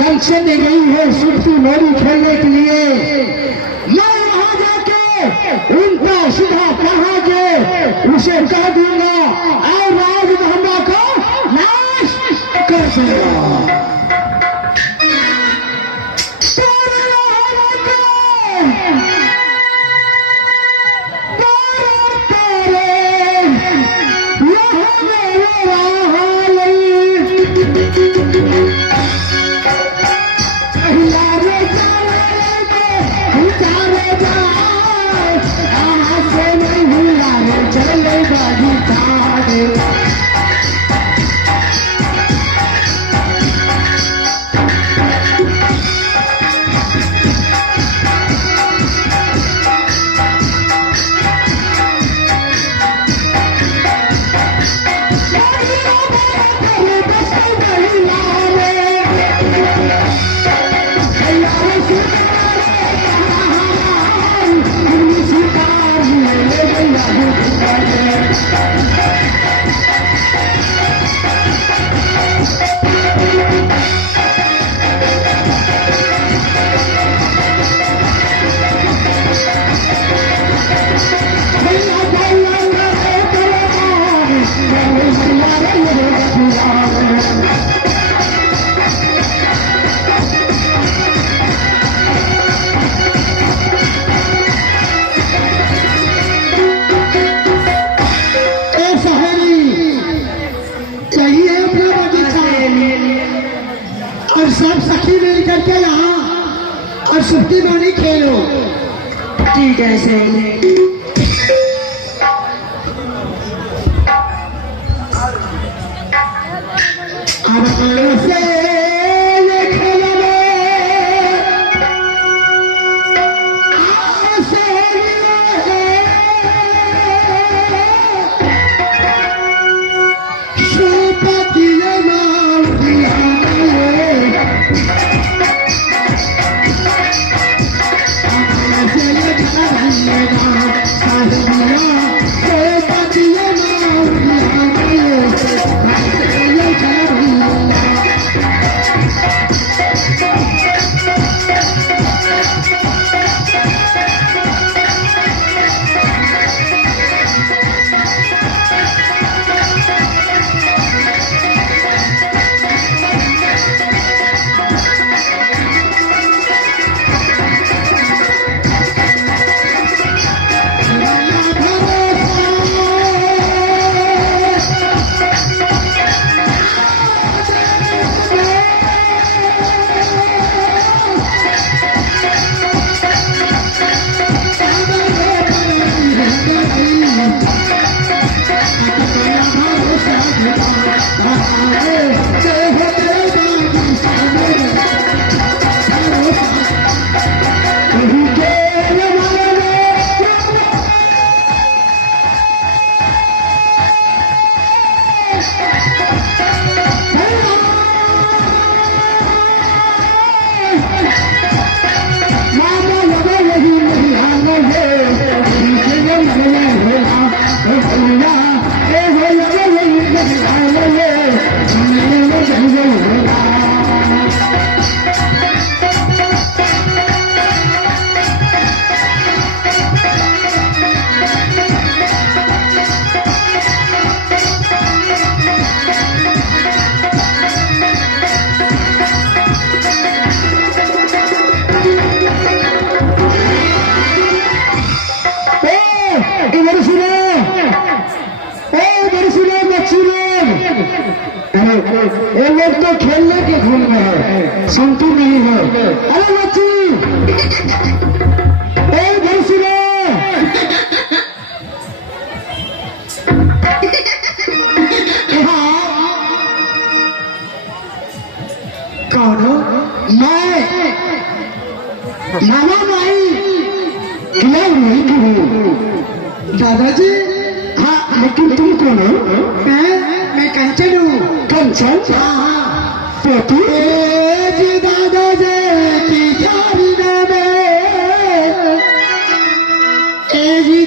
कल चली गई है सुरती मोरी खेलने के लिए। मैं वहां जाके उनका सीधा कहा के उसे कह दूंगा और राज मोहम्मा को नाश कर दूंगा। और सब सखी मिल करके यहाँ और सुफ्ती बोनी खेलो। ठीक है सही। अब से में है, सुनती नहीं है। अरे बच्ची ए घरसिले कौन हो? मैं मामा माई खिला नहीं हूँ दादाजी। हाँ लेकिन तुम कौन हो? मैं कंचन हूँ। कंचन? हाँ तो तू जी दादाजी की थारी में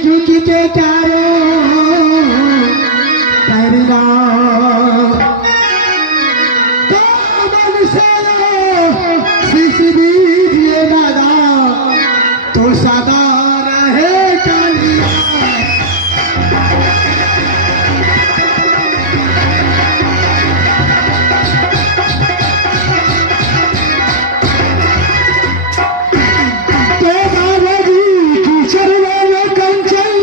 झुकी के चारों पैरना दीजिए दादा तो सदा रहे कालिया। तो दादा जी की चरणों में कंचन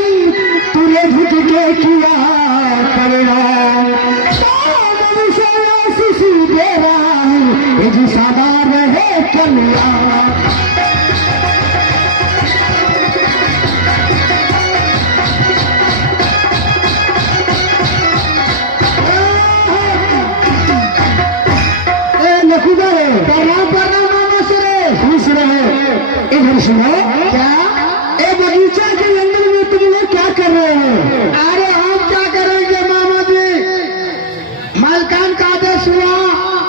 तूने झुक के किया परिणाम शिशु दे रहा जी सदा रहे कन्या। इधर सुनो क्या ए बगीचा के अंदर में तुम लोग क्या कर रहे हो? अरे हम क्या करेंगे मामा जी, मालकान का आदेश हुआ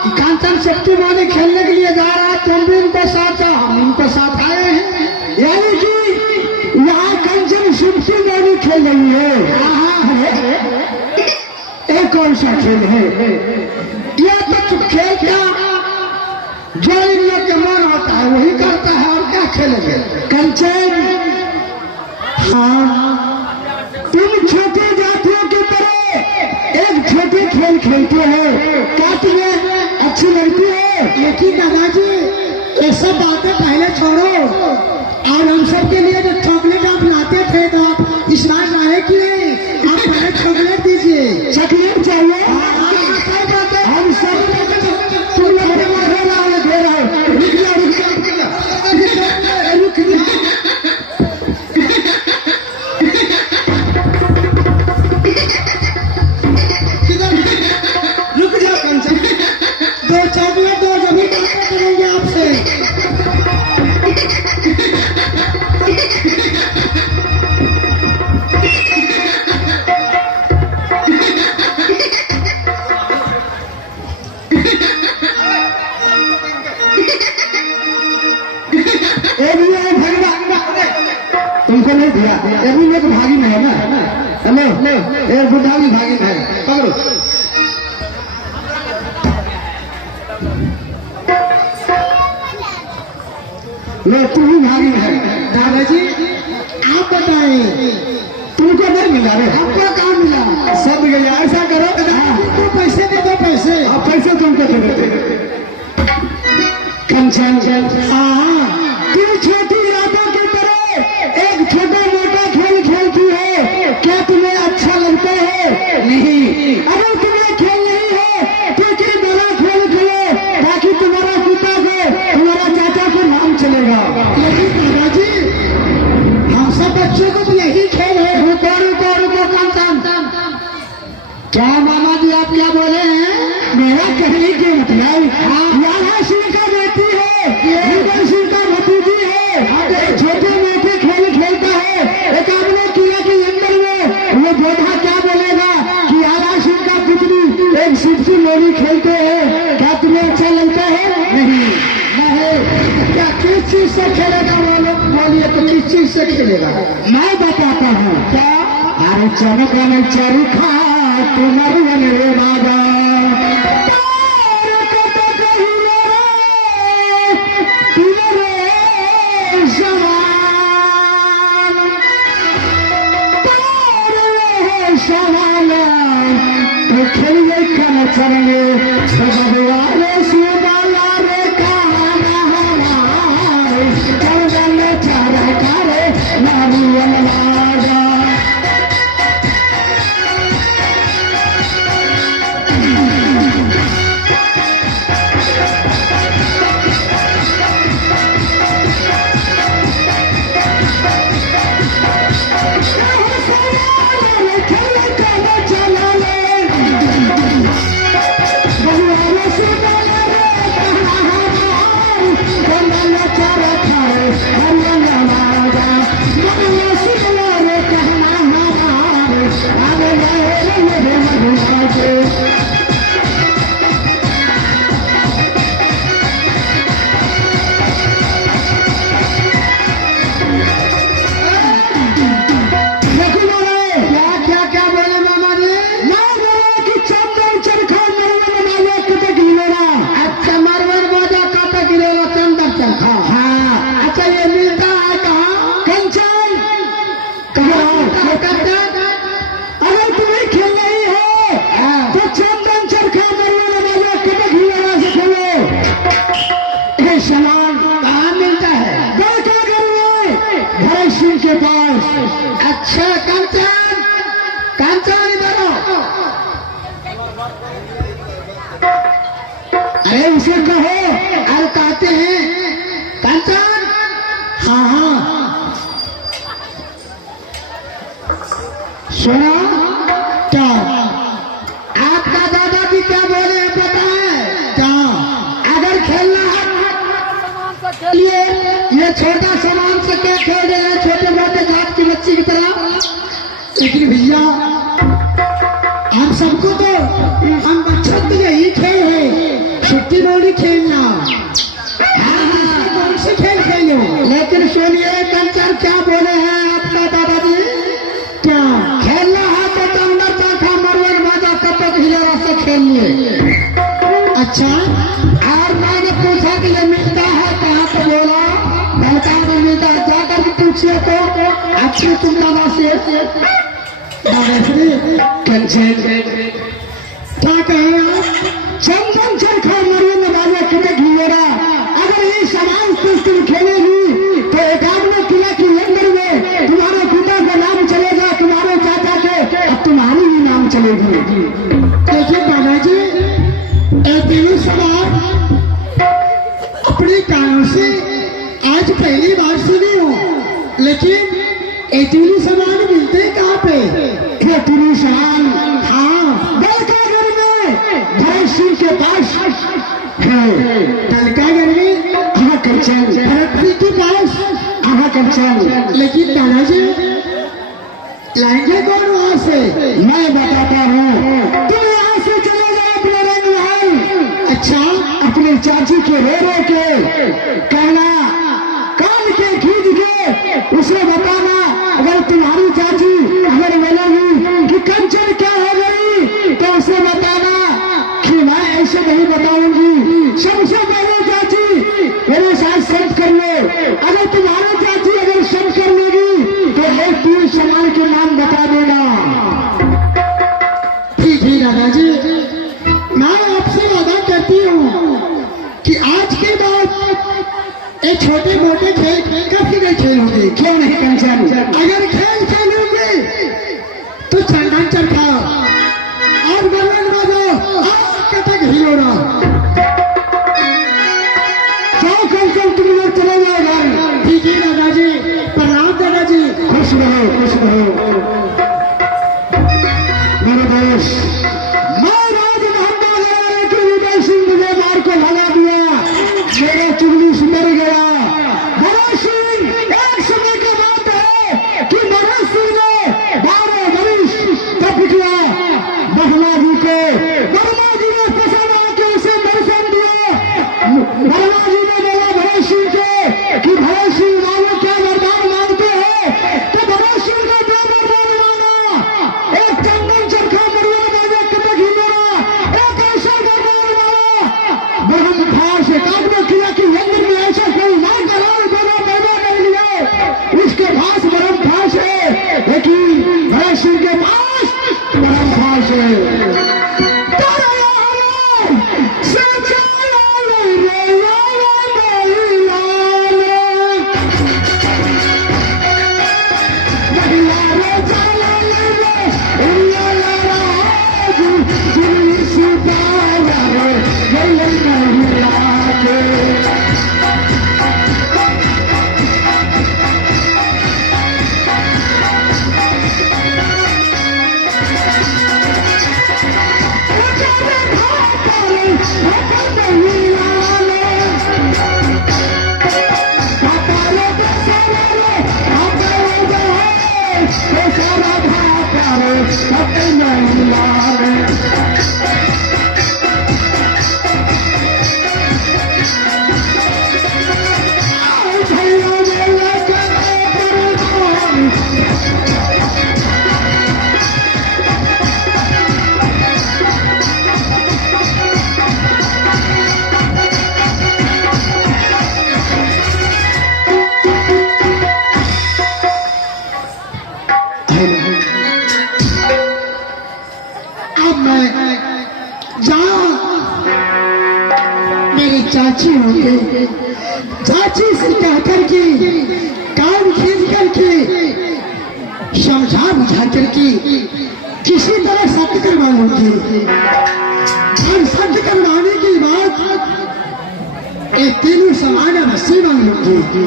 कि कांचन शक्ति मानी खेलने के लिए जा रहा है, तुम भी उनको साथ आओ, हम उनको साथ आए हैं। यानी कि यहाँ कंचन शक्ति मानी खेल रही है। ये कौन सा खेल है? यह तो खेल का जो इन लोग के मन होता है वही करता है, और क्या खेलेंगे? कंचन हाँ तुम छोटे जातियों की तरह एक छोटे खेल खेलते हो, क्या तुम्हें अच्छी लगती है? लेकिन दादाजी ये सब बातें पहले छोड़ो, और हम सब के लिए जो चॉकलेट आप लाते थे तो आप इस बार लाए कि नहीं? आप पहले चॉकलेट दीजिए। चॉकलेट चाहिए? हम सब तुम लोग तुमको नहीं दिया, ये भी लोग भागी नहीं है ना। हेलो ये बुढ़ा भी भागी है, पकड़ो। लो तू भी भागी है। दादाजी आप बताएं, तुमको नहीं मिला रे? हमको कहाँ मिला? सब गया। ऐसा करो तो पैसे दे दो, पैसे अब पैसे तुमको दे देते। कंचन हाँ तुम छोटी रातों की तरह एक छोटा मोटा खेल खेलती है, क्या तुम्हें अच्छा लगता है? नहीं। अरे तुम्हें खेल नहीं है तो क्या बड़ा खेल खेलो, ताकि तुम्हारा पिता को तुम्हारा चाचा को नाम चलेगा। लेकिन दादाजी हम सब बच्चों को भी यही खेल है। रुको रुको रुको कंचन, क्या मामा जी आप क्या बोले हैं? मेरा कहने के मतलब यहाँ सिंह का बेटी है, सिंह का भतीजी है, छोटे मोटे खेल खेलता है। एक आपने किला के अंदर में वो बोधा क्या बोलेगा कि आरा सिंह का पुत्री एक सिद्धि लोरी खेलते हैं, क्या तुम्हें अच्छा लगता है? नहीं। नहीं क्या किस चीज से खेलेगा? बोलिए तो किस चीज से खेलेगा? मैं बताता हूँ। क्या? अरे चमक में चरखा तुम्हारी रे बाबा खेलिए खाना चलेंगे सब वाले सुबाला रे कहाना चारा कारे नारी वाला चले घुमा के के पास। अच्छा कंचन, कंचन इधर आओ। अरे उसे कहो, अरे कहते हैं कंचन। हाँ हाँ सुना क्या? आपका दादाजी क्या बोले हैं पता है क्या? अगर खेलना है ये छोटा सामान से क्या खेल रहे हैं, छोटे मोटे जात की बच्ची की तरह। लेकिन भैया हम सबको तो हम बच्चों के लिए ही खेल है, छुट्टी मोड़ी खेलना। कौन सी खेल खेलो? लेकिन सुनिए कंचन क्या बोले हैं आपका दादाजी? क्या खेलना है तो अंदर बैठा मरवन बाजा कब तक हिला से खेलिए। अच्छा और मैंने पूछा कि ये मिलता है कहाँ से? बोला बहता में मिलता है, जाकर भी पूछिए तो अच्छी चिंता से कंचन क्या कहें आप? चंदन चरखा मरवन बाजा कितने घिलेरा। अगर ये सामान तुम खेलेगी तो एकाग्र किला की अंदर में तुम्हारे पिता का नाम चलेगा, तुम्हारे चाचा के, अब तुम्हारी भी नाम चलेगी। देखिए दादाजी ऐसे सवाल अपने कानों से आज पहली बार सुनी हूँ, लेकिन एतुली सामान मिलते कहाँ पे? एतुली सामान हाँ दलकागर में भरत सिंह के पास है। दलकागर में हाँ कंचन, भरत सिंह के पास हाँ कंचन। लेकिन दादाजी लाएंगे कौन वहां से? मैं बताता हूँ, तुम यहाँ से चले जाओ अपने रंग महल। अच्छा अपने चाची के रो के कहना, कान के खींच के उसे बताना, अगर तुम्हारी चाची अगर बोलेगी कि कंचन क्या हो गई तो उसे बताना कि मैं ऐसे नहीं बताऊंगी। सबसे पहले चाची मेरे साथ शब्द कर लो। अगर तुम्हारी चाची अगर शब्द कर लेगी तो एक तीन सामान के नाम बता देना। ठीक है दादाजी, मैं आपसे वादा करती हूँ कि आज के बाद ये छोटे मोटे खेल कभी नहीं खेलोगे। क्यों नहीं कंचन? अगर खेल खेलोगे तो चंदन चरखा और बलन बजाओ कब तक हिलोड़ा। जाओ कंचन तुम लोग चले जाओ घर। ठीक है दादाजी, प्रणाम दादाजी। खुश रहो खुश रहो मेरे दोस्त। मैं राज मोहम्मद के उदय सिंह मुझे मार को भगा दिया, मेरा चुगली सुधर गया। भरत सिंह एक समय की बात है कि भरत सिंह ने 12 वर्ष तप किया बहला जी को। बर्मा जी ने पसंद आके उसे दर्शन दिया। बर्मा जी ने बोला भरत सिंह को कि भरत सिंह मानो क्या वरदान मांगते हो? तो भरत सिंह ने दो वरदान मांगा, एक चंदन चरखा मरवन बाजा कटक हिलोरा, एक ऐसा वरदान मांगा ब्रह्म भाव से कागज किया कि मंदिर में ऐसा कोई ना करार बना पैदा नहीं लिया। उसके पास ब्रह्म भाष है, लेकिन भरत सिंह के पास ब्रह्म भाष है। अब मैं जहाँ मेरी चाची होंगे, चाची से कहकर के कान खींच करके समझा बुझा करके किसी तरह सत्य करवा लूंगी। और सत्य करवाने के बाद एक तीनों समान रस्सी मांग लूंगी।